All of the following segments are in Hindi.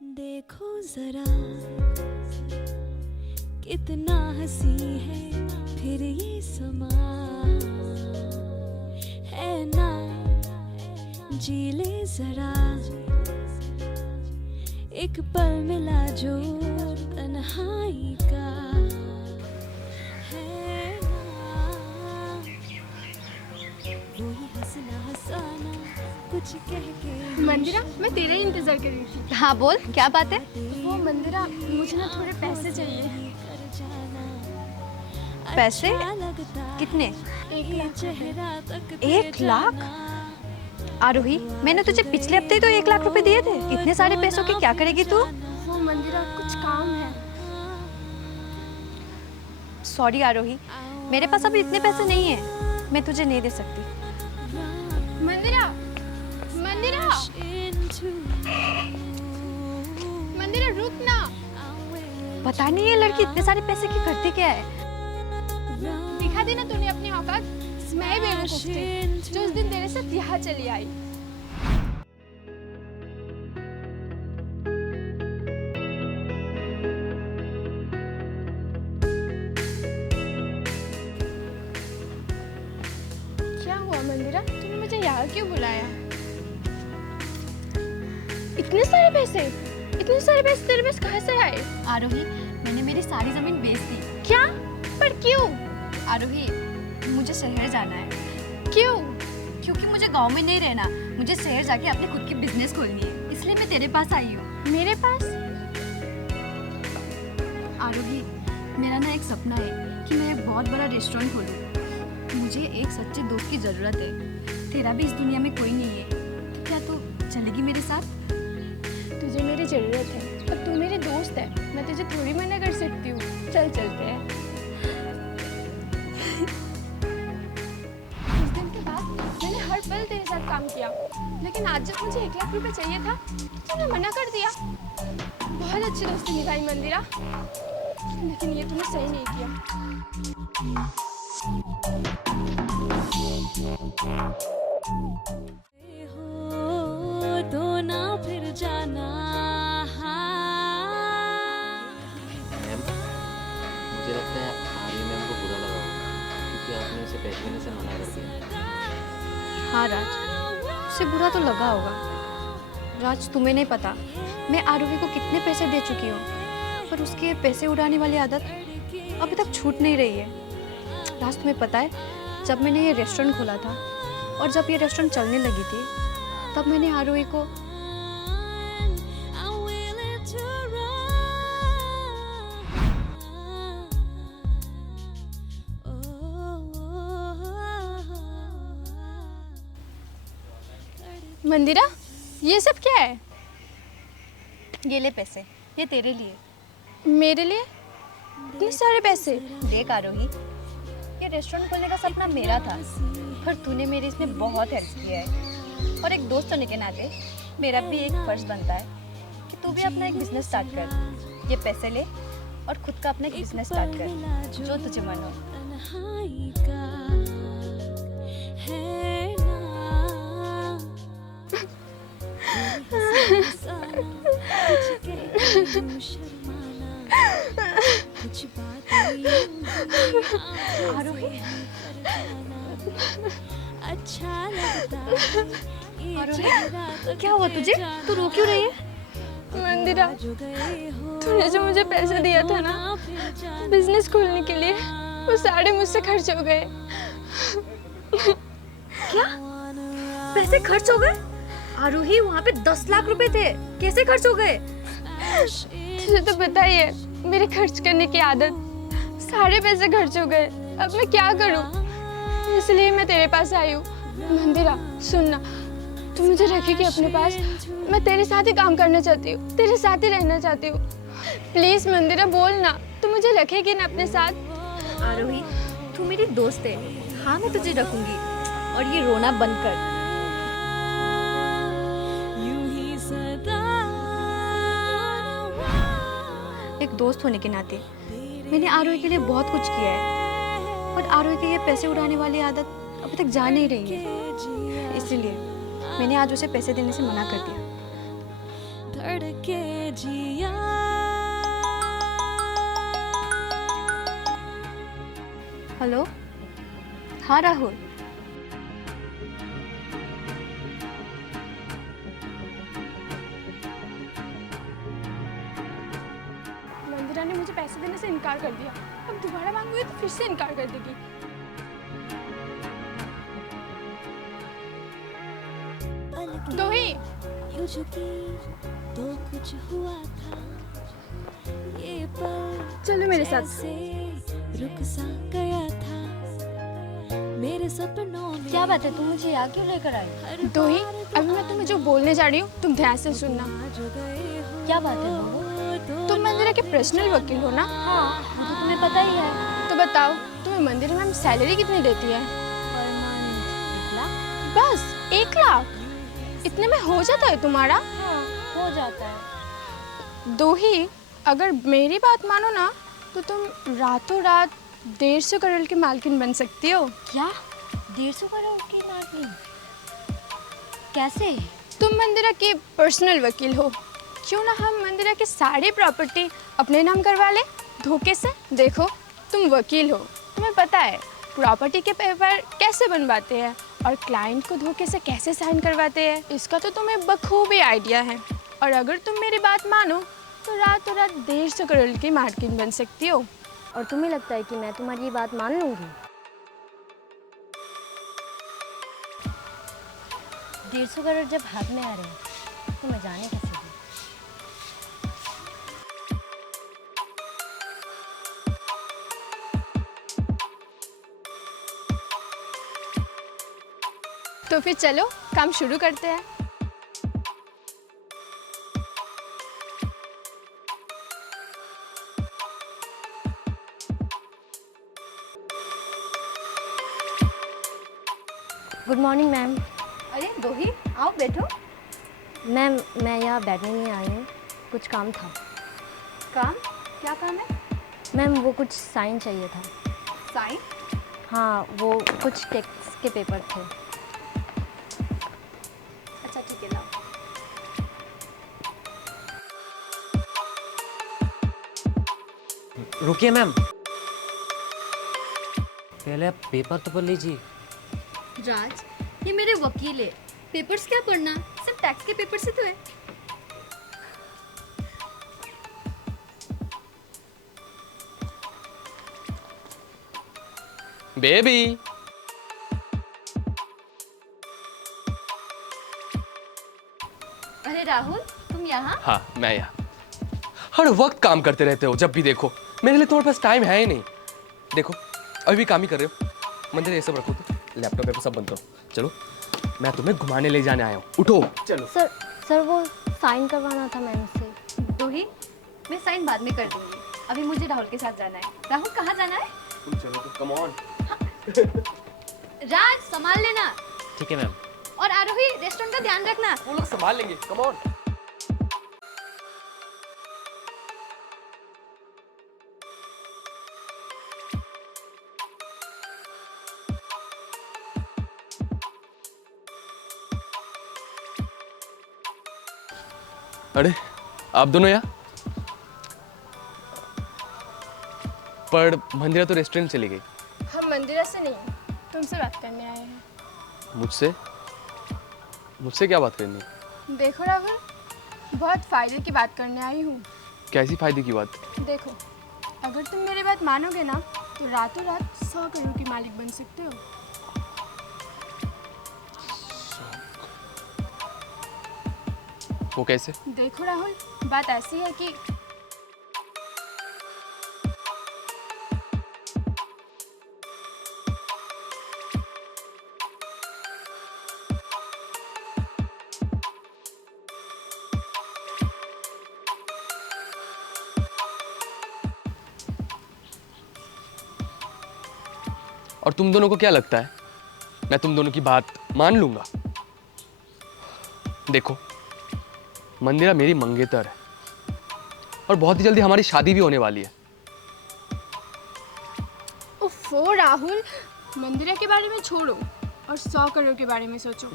देखो जरा कितना हंसी है फिर ये समा है ना, जी ले जरा एक पल मिला जो तन्हाई का है ना, वही हंसना हंसाना कुछ कह के। मंदिरा, मैं तेरा ही इंतजार कर रही थी। हाँ बोल, क्या बात है? वो मंदिरा, मुझे ना थोड़े पैसे चाहिए। पैसे? कितने? 1 लाख। 1 लाख? आरोही, मैंने तुझे पिछले हफ्ते ही तो 1 लाख रुपए दिए थे। इतने सारे पैसों की क्या करेगी तू? वो मंदिरा, कुछ काम है। सॉरी आरोही, मेरे पास अभी इतने पैसे नहीं है, मैं तुझे नहीं दे सकती। मंदिरा, मंदिरा, मंदिरा रुक ना। पता नहीं ये लड़की इतने सारे पैसे की करती क्या है। दिखा दी ना तूने अपनी औकात। मैं ही बेवकूफ थी जो उस दिन तेरे साथ यहाँ चली आई। क्या हुआ मंदिरा, तूने मुझे यहाँ क्यों बुलाया? इतने सारे पैसे, इतने सारे पैसे तेरे पास कहाँ से आए? आरोही, मैंने मेरी सारी जमीन बेच दी। क्या? पर क्यों? आरोही, मुझे शहर जाना है। क्यों? क्योंकि मुझे गांव में नहीं रहना, मुझे शहर जाके अपने खुद की बिजनेस खोलनी है, इसलिए मैं तेरे पास आई हूँ। मेरे पास? आरोही, मेरा ना एक सपना है कि मैं एक बहुत बड़ा रेस्टोरेंट खोलूँ। मुझे एक सच्चे दोस्त की ज़रूरत है। तेरा भी इस दुनिया में कोई नहीं है, तो क्या तू चलेगी मेरे साथ? तुझे मेरी जरूरत है और तू मेरे दोस्त है, मैं तुझे थोड़ी मना कर सकती हूँ। चल चलते हैं। उस दिन के बाद मैंने हर पल तेरे साथ काम किया, लेकिन आज जब मुझे 1 लाख रुपए चाहिए था तो तूने मना कर दिया। बहुत अच्छी दोस्ती निभाई मंदिरा, लेकिन ये तूने सही नहीं किया। हो तो ना फिर जाना। मैम, मुझे लगता है आर्य मैम को बुरा लगा होगा क्योंकि आपने उसे पैसे देने से मना कर दिया। हाँ राज, उसे बुरा तो लगा होगा। राज, तुम्हें नहीं पता मैं आरोही को कितने पैसे दे चुकी हूँ, पर उसकी ये पैसे उड़ाने वाली आदत अभी तक छूट नहीं रही है। राज, तुम्हें पता है, जब मैंने ये रेस्टोरेंट खोला था और जब ये रेस्टोरेंट चलने लगी थी, तब मैंने आरोही को मंदिरा, ये सब क्या है? ये ले पैसे, ये तेरे लिए। मेरे लिए? इतने सारे पैसे? देख आरोही, ये रेस्टोरेंट खोलने का सपना मेरा था, पर तूने मेरी इसमें बहुत हेल्प किया है, और एक दोस्त होने के नाते मेरा भी एक फर्ज बनता है कि तू भी अपना एक बिजनेस स्टार्ट कर। ये पैसे ले और खुद का अपना एक बिजनेस स्टार्ट कर, जो तुझे मन हो। तन्हाई का है ना, कुछ कह यूं शर्माना, कुछ बातें आरोही, अच्छा लगता है ये चेहरा तो क्या हुआ तुझे? तू रो क्यों रही है? मंदिरा, जो गए हो तूने जो मुझे पैसे दिया था ना बिजनेस खोलने के लिए, वो सारे मुझसे खर्च हो गए। क्या? पैसे खर्च हो गए? आरोही, वहाँ पे 10 लाख रुपए थे, कैसे खर्च हो गए? तुझे तो पता ही है मेरे खर्च करने की आदत। सारे पैसे खर्च हो गए, अब मैं क्या करूं? इसलिए मैं तेरे पास आई हूँ। मंदिरा सुनना, तू मुझे रखेगी अपने पास? मैं तेरे साथ ही काम करना चाहती हूँ, तेरे साथ ही रहना चाहती हूँ। प्लीज मंदिरा बोल ना, तू मुझे रखेगी ना अपने साथ? आरोही, तू मेरी दोस्त है, हाँ मैं तुझे रखूंगी। और ये रोना बंद कर। यूं ही सदा एक दोस्त होने के नाते मैंने आरोही के लिए बहुत कुछ किया है, पर आरोही की ये पैसे उड़ाने वाली आदत अभी तक जा नहीं रही है, इसलिए मैंने आज उसे पैसे देने से मना कर दिया। धड़के जिया। हेलो, हाँ राहुल। मंदिरा ने मुझे पैसे देने से इनकार कर दिया, अब दोबारा मांगूंगी तो फिर से इनकार कर देगी। दोही, यूं झुकी तो कुछ हुआ था, ये पल चलो मेरे साथ। से रुक सा गया था मेरे सपनों में। क्या बात है, तुम मुझे यहाँ क्यों लेकर आई? दोही, अभी मैं तुम्हें जो बोलने जा रही हूँ तुम ध्यान से सुनना। जो गए हो क्या बात है बहू? तुम मंदिरा के पर्सनल वकील हो ना? हाँ, वो तो तुम्हें पता ही है। तो बताओ तुम्हें मंदिरा मैम सैलरी कितनी देती है? Per month 1 lakh? बस 1 लाख? इतने में हो जाता है तुम्हारा? हाँ, हो जाता है। दोही, अगर मेरी बात मानो ना तो तुम रातों रात 150 करोड़ की मालकिन बन सकती हो। क्या? 150 करोड़ की मालकिन? कैसे? तुम मंदिरा की पर्सनल वकील हो, क्यों ना हम मंदिरा की सारी प्रॉपर्टी अपने नाम करवा ले धोखे से। देखो तुम वकील हो, तुम्हें पता है प्रॉपर्टी के पेपर कैसे बनवाते हैं और क्लाइंट को धोखे से कैसे साइन करवाते हैं, इसका तो तुम्हें बखूबी आइडिया है। और अगर तुम मेरी बात मानो तो रातों रात 150 करोड़ की मालकिन बन सकती हो। और तुम्हें लगता है कि मैं तुम्हारी ये बात मान लूंगी? 150 करोड़ जब हाथ में आ रहे हैं तो मैं जाने कैसे दूँ? तो फिर चलो काम शुरू करते हैं। Good morning ma'am. अरे दोही, आओ बैठो। मैम, मैं यहाँ बैठने नहीं आई हूँ, कुछ काम था। काम? क्या काम है? मैम, वो कुछ साइन चाहिए था। साइन? हाँ, वो कुछ टैक्स के पेपर थे। अच्छा ठीक है, लाओ। रुकिए मैम, पहले आप पेपर तो पढ़ लीजिए। राज, ये मेरे वकील है, पेपर्स क्या पढ़ना, सिर्फ टैक्स के पेपर से तो है। बेबी, अरे राहुल, तुम यहाँ? हाँ मैं यहाँ। हर वक्त काम करते रहते हो, जब भी देखो। मेरे लिए तुम्हारे पास टाइम है ही नहीं। देखो अभी भी काम ही कर रहे हो। मंदिर ये सब रखो, तो लैपटॉप पे सब बंद करो। चलो मैं तुम्हें घुमाने ले जाने आया हूँ, उठो चलो। सर वो साइन करवाना था मैम से। दोही, मैं साइन बाद में कर दूंगी, अभी मुझे राहुल के साथ जाना है। राहुल कहाँ जाना है? तुम चलो तो, कम ऑन। राज, संभाल लेना। ठीक है मैम। और आरोही, रेस्टोरेंट का ध्यान रखना। वो लोग संभाल लेंगे, कम ऑन। अरे आप दोनों यहाँ? पर मंदिरा तो रेस्टोरेंट चली गई। हम मंदिरा से नहीं, तुमसे बात करने आए हैं। मुझसे? मुझसे क्या बात करनी है? देखो राहुल, बहुत फायदे की बात करने आई हूँ। कैसी फायदे की बात? देखो, अगर तुम मेरी बात मानोगे ना तो रातों रात 100 करोड़ की मालिक बन सकते हो। वो कैसे? देखो राहुल, बात ऐसी है कि और तुम दोनों को क्या लगता है मैं तुम दोनों की बात मान लूंगा? देखो, मंदिरा मेरी मंगेतर है और बहुत ही जल्दी हमारी शादी भी होने वाली है। ओफो राहुल, मंदिरा के बारे में छोड़ो और 100 करोड़ के बारे में सोचो।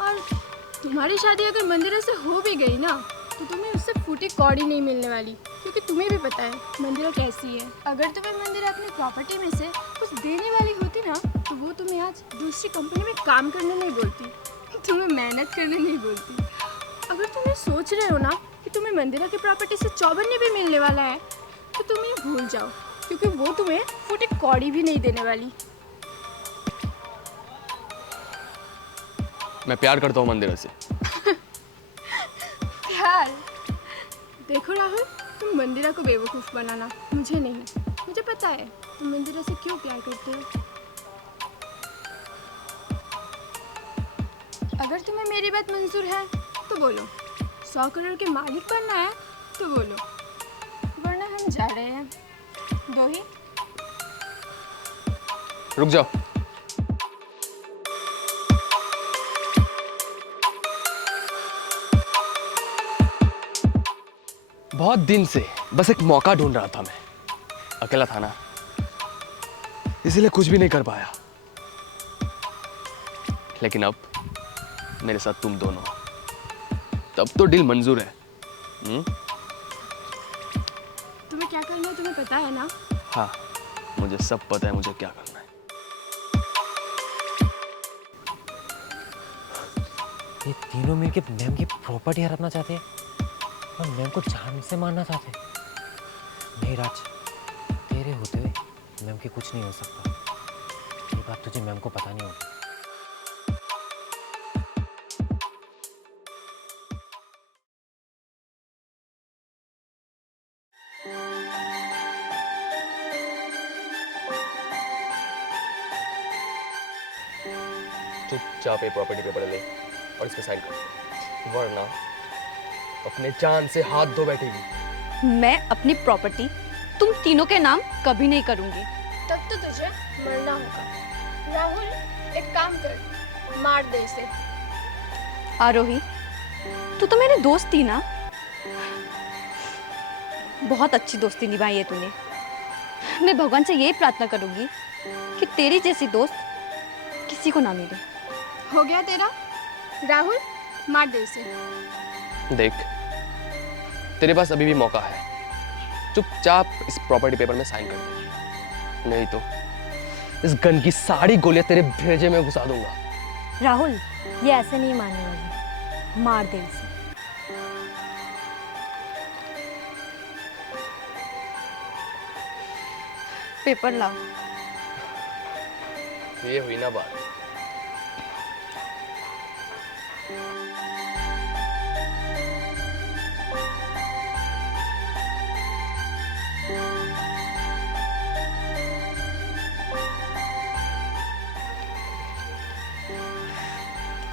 और तुम्हारी शादी अगर मंदिरा से हो भी गई ना तो तुम्हें उससे फूटी कौड़ी नहीं मिलने वाली, क्योंकि तुम्हें भी पता है मंदिरा कैसी है। अगर तुम्हें मंदिरा अपनी प्रॉपर्टी में से कुछ देने वाली होती ना तो वो तुम्हें आज दूसरी कंपनी में काम करने नहीं बोलती, तुम्हें मेहनत करने नहीं बोलती। अगर तुम ये सोच रहे हो ना कि तुम्हें मंदिरा की प्रॉपर्टी से चौबन्नी भी मिलने वाला है तो तुम ये भूल जाओ, क्योंकि वो तुम्हें फूटी कौड़ी भी नहीं देने वाली। मैं प्यार करता हूँ मंदिरा से। प्यार? देखो राहुल, तुम मंदिरा को बेवकूफ़ बनाना, मुझे नहीं। मुझे पता है तुम मंदिरा से क्यों प्यार करते हो। अगर तुम्हें मेरी बात मंजूर है तो बोलो, 100 करोड़ के मालिक बनना है तो बोलो, वरना हम जा रहे हैं। दो ही रुक जाओ। बहुत दिन से बस एक मौका ढूंढ रहा था मैं। अकेला था ना, इसीलिए कुछ भी नहीं कर पाया। लेकिन अब मेरे साथ तुम दोनों, तब तो डील मंजूर है। तुम्हें क्या करना है तुम्हें पता है ना? हाँ, मुझे सब पता है मुझे क्या करना है। ये तीनों मिलके मैम की प्रॉपर्टी हड़पना चाहते हैं और मैम को जान से मारना चाहते हैं। नहीं राज, तेरे होते हुए मैम की कुछ नहीं हो सकता। ये बात तुझे मैम को पता नहीं होगी। चुपचाप ये प्रॉपर्टी पेपर ले और इस पे साइन कर, वरना अपने जान से हाथ धो बैठेगी। मैं अपनी प्रॉपर्टी तुम तीनों के नाम कभी नहीं करूंगी। तब तो तुझे मरना होगा। राहुल, एक काम कर, मार दे इसे। आरोही, तू तो मेरी दोस्त थी ना, बहुत अच्छी दोस्ती निभाई है तूने। मैं भगवान से यही प्रार्थना करूंगी कि तेरी जैसी दोस्त किसी को ना मिले। हो गया तेरा? राहुल, मार दे इसे। देख, तेरे पास अभी भी मौका है, चुपचाप इस प्रॉपर्टी पेपर में साइन कर दे, नहीं तो इस गन की सारी गोलियां तेरे भेजे में घुसा दूंगा। राहुल, ये ऐसे नहीं मानने वाली, मार दे इसे। पेपर लाओ। ये हुई ना बात।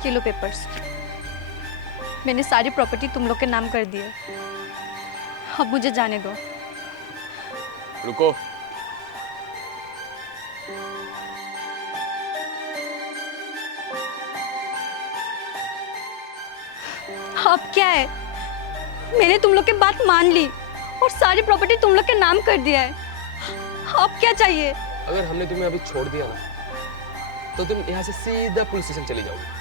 ये लो पेपर्स। मैंने सारी प्रॉपर्टी तुम लोग के नाम कर दी है। अब मुझे जाने दो। रुको, अब क्या है, मैंने तुम लोग की बात मान ली और सारी प्रॉपर्टी तुम लोग के नाम कर दिया है। अब क्या चाहिए? अगर हमने तुम्हें अभी छोड़ दिया ना तो तुम यहाँ से सीधा पुलिस स्टेशन चली जाओगी।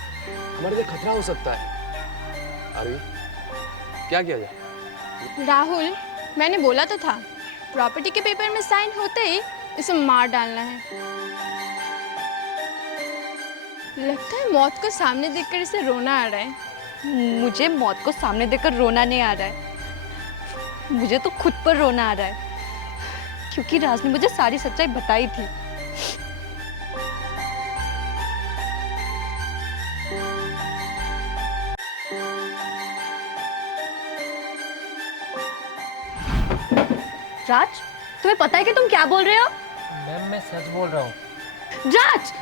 हमारे लिए खतरा हो सकता है। अरे क्या किया जाए? राहुल, मैंने बोला तो था, प्रॉपर्टी के पेपर में साइन होते ही इसे मार डालना है। लगता है मौत को सामने देखकर इसे रोना आ रहा है। मुझे मौत को सामने देखकर रोना नहीं आ रहा है, मुझे तो खुद पर रोना आ रहा है, क्योंकि राज ने मुझे सारी सच्चाई बताई थी। राज, तुम्हें पता है कि तुम क्या बोल रहे हो? मैम मैं सच बोल रहा हूँ। राज!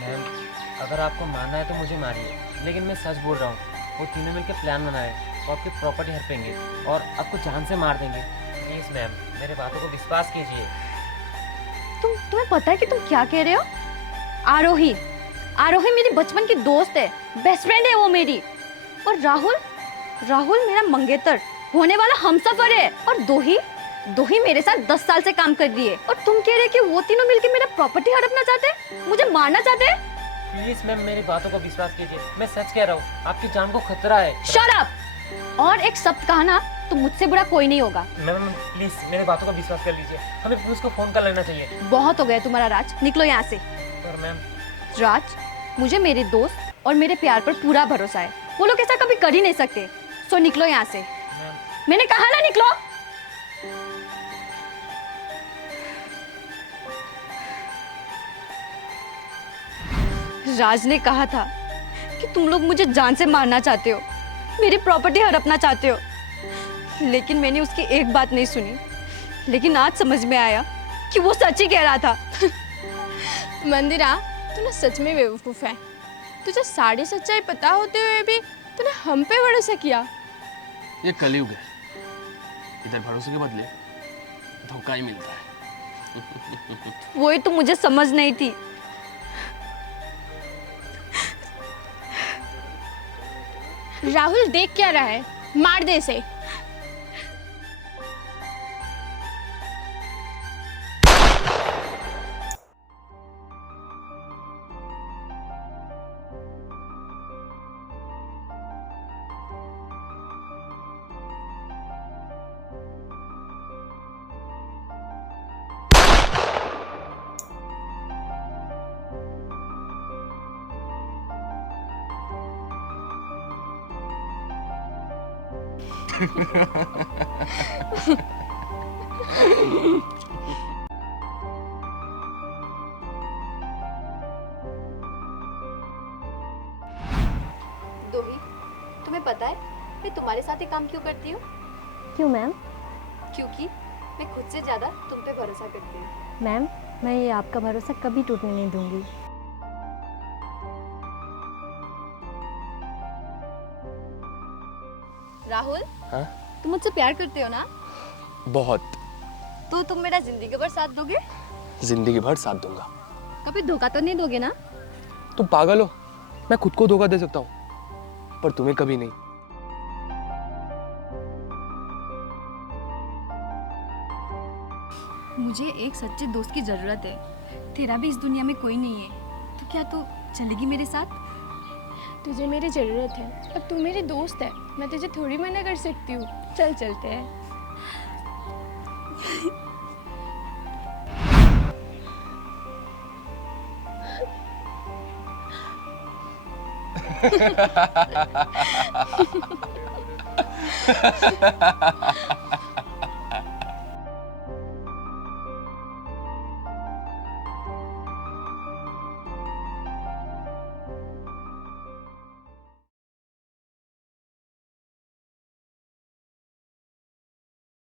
मैम अगर आपको मानना है तो मुझे मारिए, लेकिन मैं सच बोल रहा हूँ। वो तीनों मिलकर प्लान बनाए, वो आपकी प्रॉपर्टी हड़पेंगे और आपको जान से मार देंगे। प्लीज़ मैम, मेरे बातों को विश्वास कीजिए। तुम्हें पता है कि तुम क्या कह रहे हो? आरोही, आरोही मेरी बचपन की दोस्त है, बेस्ट फ्रेंड है वो मेरी। और राहुल, राहुल मेरा मंगेतर होने वाला हमसफर है। और दोही, दोही मेरे साथ 10 साल से काम कर रही है। और तुम कह रहे कि वो तीनों मिलकर मेरा प्रॉपर्टी हड़पना चाहते हैं, मुझे मारना चाहते हैं? प्लीज मैम मेरी बातों का विश्वास कीजिए, मैं सच कह रहा हूँ, आपकी जान को खतरा है। Shut up! और एक शब्द कहा ना तो मुझसे बुरा कोई नहीं होगा। मैम प्लीज मेरी बातों का विश्वास कर लीजिए, हमें पुलिस को फोन कर लेना चाहिए। बहुत हो गया तुम्हारा राज, निकलो यहाँ से। पर मैम राज, मुझे मेरे दोस्त और मेरे प्यार पर पूरा भरोसा है, वो लोग ऐसा कभी कर ही नहीं सकते। सो निकलो यहाँ से, मैम मैंने कहा ना निकलो। राज ने कहा था कि तुम लोग मुझे जान से मारना चाहते हो, मेरी प्रॉपर्टी हड़पना चाहते हो, लेकिन मैंने उसकी एक बात नहीं सुनी। लेकिन आज समझ में आया कि वो सच ही कह रहा था। मंदिरा, तू ना सच में बेवकूफ़ है। तुझे सारी सच्चाई पता होते हुए भी तूने हम पे भरोसा किया। ये कलयुग है, इधर भरोसे के बदले धोखा ही मिलता है। वही तो मुझे समझ नहीं थी। राहुल देख क्या रहा है, मार दे इसे। दोही, तुम्हें पता है मैं तुम्हारे साथ ही काम क्यों करती हूँ? क्यों मैम? क्योंकि मैं खुद से ज्यादा तुम पे भरोसा करती हूँ। मैम मैं ये आपका भरोसा कभी टूटने नहीं दूंगी। राहुल, हाँ? तुम मुझसे प्यार करते हो ना? बहुत। तो तुम मेरा जिंदगी भर साथ दोगे? जिंदगी भर साथ दूंगा। कभी धोखा तो नहीं दोगे ना? तुम पागल हो, मैं खुद को धोखा दे सकता हूँ पर तुम्हें कभी नहीं। मुझे एक सच्चे दोस्त की जरूरत है। तेरा भी इस दुनिया में कोई नहीं है, तो क्या तू चलेगी मेरे साथ? तुझे मेरी ज़रूरत है, अब तू मेरी दोस्त है, मैं तुझे थोड़ी मना कर सकती हूँ। चल चलते हैं।